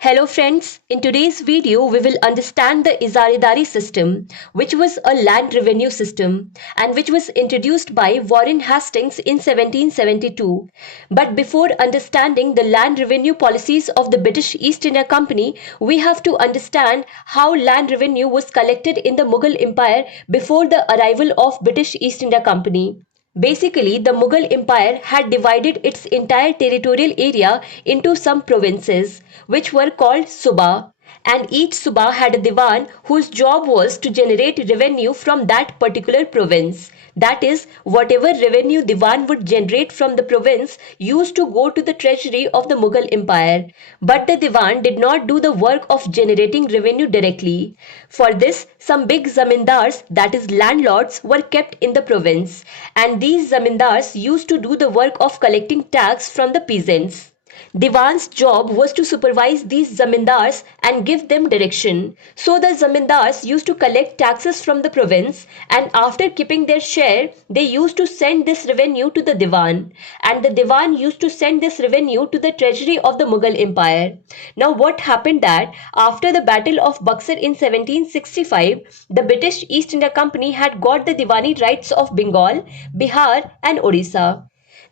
Hello friends, in today's video we will understand the Izaredari system, which was a land revenue system and which was introduced by Warren Hastings in 1772. But before understanding the land revenue policies of the British East India Company, we have to understand how land revenue was collected in the Mughal Empire before the arrival of British East India Company. Basically, the Mughal Empire had divided its entire territorial area into some provinces, which were called Suba, and each Suba had a Diwan whose job was to generate revenue from that particular province. That is, whatever revenue Diwan would generate from the province used to go to the treasury of the Mughal Empire. But the Diwan did not do the work of generating revenue directly. For this, some big zamindars, that is landlords, were kept in the province, and these zamindars used to do the work of collecting tax from the peasants. Diwan's job was to supervise these zamindars and give them direction. So the zamindars used to collect taxes from the province, and after keeping their share, they used to send this revenue to the Diwan, and the Diwan used to send this revenue to the treasury of the Mughal Empire. Now what happened that after the Battle of Buxar in 1765, the British East India Company had got the Diwani rights of Bengal, Bihar and Odisha.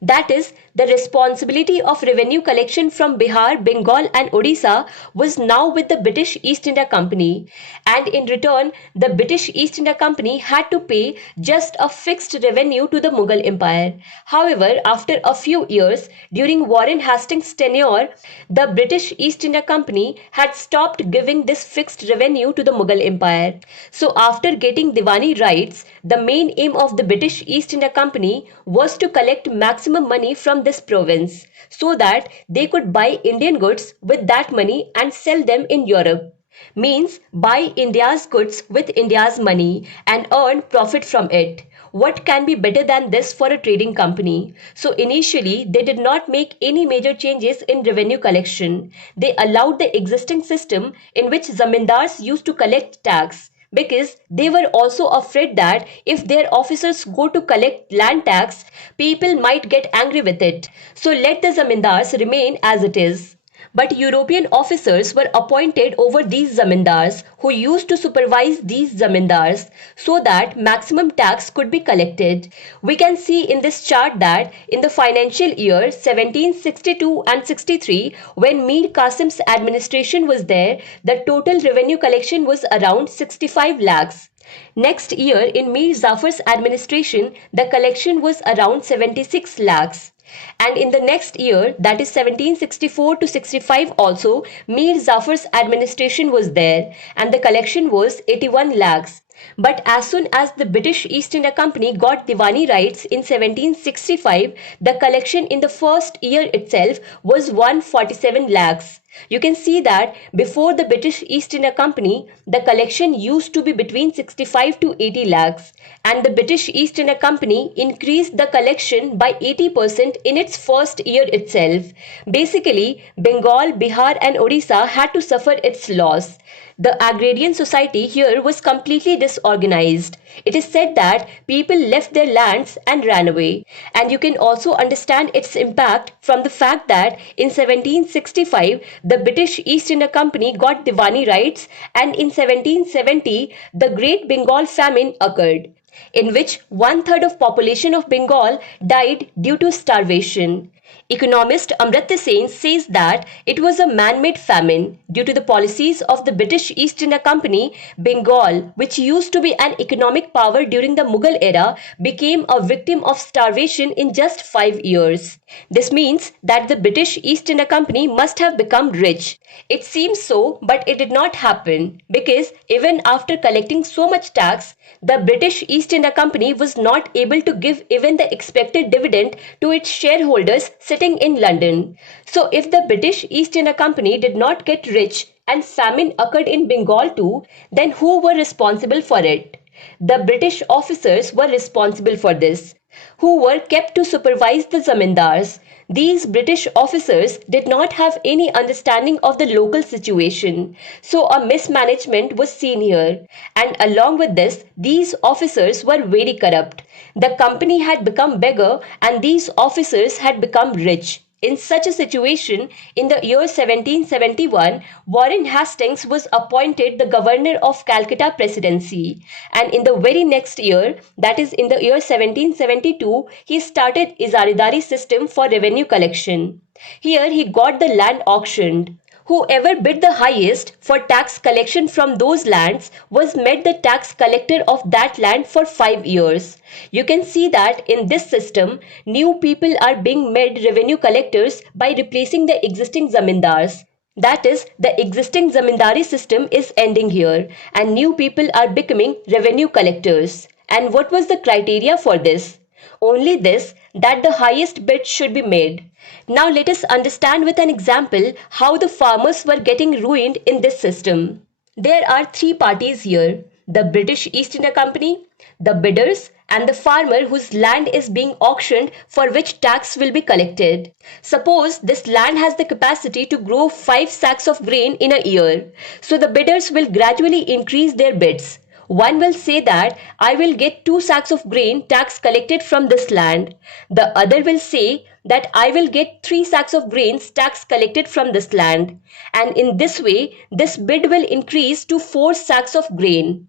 That is, the responsibility of revenue collection from Bihar, Bengal, and Odisha was now with the British East India Company, and in return, the British East India Company had to pay just a fixed revenue to the Mughal Empire. However, after a few years, during Warren Hastings' tenure, the British East India Company had stopped giving this fixed revenue to the Mughal Empire. So, after getting Diwani rights, the main aim of the British East India Company was to collect maximum money from this province so that they could buy Indian goods with that money and sell them in Europe. Means buy India's goods with India's money and earn profit from it. What can be better than this for a trading company? So initially, they did not make any major changes in revenue collection. They allowed the existing system in which zamindars used to collect tax, because they were also afraid that if their officers go to collect land tax, people might get angry with it. So let the zamindars remain as it is. But European officers were appointed over these zamindars who used to supervise these zamindars so that maximum tax could be collected. We can see in this chart that in the financial year 1762 and 63, when Mir Qasim's administration was there, the total revenue collection was around 65 lakhs. Next year, in Mir Zafar's administration, the collection was around 76 lakhs. And in the next year, that is 1764 to 65 also, Mir Zafar's administration was there and the collection was 81 lakhs. But as soon as the British East India Company got Diwani rights in 1765, the collection in the first year itself was 147 lakhs. You can see that before the British East India Company, the collection used to be between 65 to 80 lakhs, and the British East India Company increased the collection by 80% in its first year itself. Basically, Bengal, Bihar and Odisha had to suffer its loss. The agrarian society here was completely disorganized. It is said that people left their lands and ran away. And you can also understand its impact from the fact that in 1765, the British East India Company got Diwani rights, and in 1770, the Great Bengal Famine occurred, in which one-third of population of Bengal died due to starvation. Economist Amartya Sen says that it was a man-made famine due to the policies of the British East India Company. Bengal, which used to be an economic power during the Mughal era, became a victim of starvation in just 5 years. This means that the British East India Company must have become rich. It seems so, but it did not happen, because even after collecting so much tax, the British East India Company was not able to give even the expected dividend to its shareholders sitting in London. So if the British East India Company did not get rich and famine occurred in Bengal too, then who were responsible for it? The British officers were responsible for this, who were kept to supervise the zamindars. These British officers did not have any understanding of the local situation, so a mismanagement was seen here. And along with this, these officers were very corrupt. The company had become beggar and these officers had become rich. In such a situation, in the year 1771, Warren Hastings was appointed the governor of Calcutta Presidency, and in the very next year, that is in the year 1772, he started Izaredari system for revenue collection. Here he got the land auctioned. Whoever bid the highest for tax collection from those lands was made the tax collector of that land for 5 years. You can see that in this system, new people are being made revenue collectors by replacing the existing zamindars. That is, the existing zamindari system is ending here, and new people are becoming revenue collectors. And what was the criteria for this? Only this, that the highest bid should be made. Now let us understand with an example how the farmers were getting ruined in this system. There are three parties here: the British East India Company, the bidders, and the farmer whose land is being auctioned for which tax will be collected. Suppose this land has the capacity to grow 5 sacks of grain in a year. So the bidders will gradually increase their bids. One will say that I will get 2 sacks of grain tax collected from this land. The other will say that I will get 3 sacks of grains tax collected from this land. And in this way, this bid will increase to 4 sacks of grain.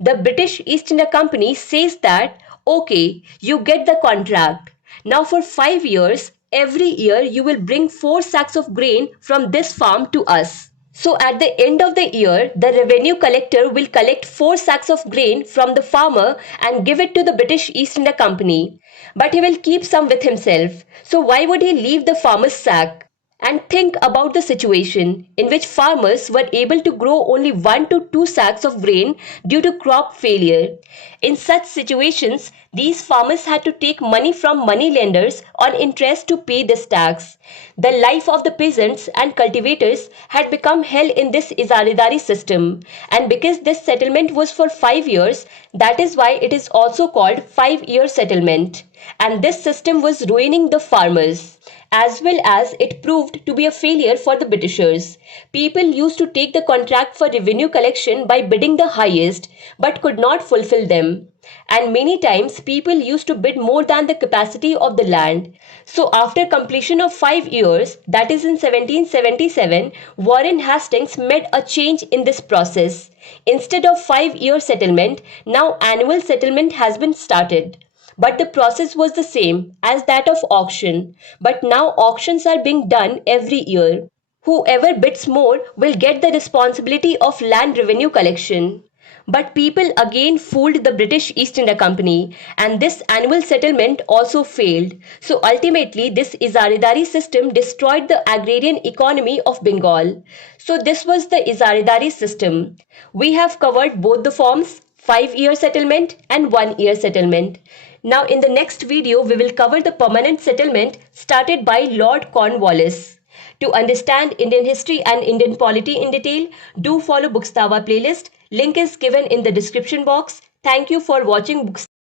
The British East India Company says that, okay, you get the contract. Now for 5 years, every year you will bring 4 sacks of grain from this farm to us. So at the end of the year, the revenue collector will collect 4 sacks of grain from the farmer and give it to the British East India Company. But he will keep some with himself. So why would he leave the farmer's sack? And think about the situation in which farmers were able to grow only 1 to 2 sacks of grain due to crop failure. In such situations, these farmers had to take money from money lenders on interest to pay this tax. The life of the peasants and cultivators had become hell in this Izaredari system, and because this settlement was for 5 years, that is why it is also called 5-year settlement. And this system was ruining the farmers, as well as it proved to be a failure for the Britishers. People used to take the contract for revenue collection by bidding the highest but could not fulfill them. And many times people used to bid more than the capacity of the land. So after completion of 5 years, that is in 1777, Warren Hastings made a change in this process. Instead of 5-year settlement, now annual settlement has been started. But the process was the same as that of auction. But now auctions are being done every year. Whoever bids more will get the responsibility of land revenue collection. But people again fooled the British East India Company, and this annual settlement also failed. So ultimately, this Izaredari system destroyed the agrarian economy of Bengal. So this was the Izaredari system. We have covered both the forms: 5-year settlement and 1-year settlement. Now in the next video, we will cover the permanent settlement started by Lord Cornwallis. To understand Indian history and Indian polity in detail, do follow Bookstawa playlist. Link is given in the description box. Thank you for watching Bookstawa.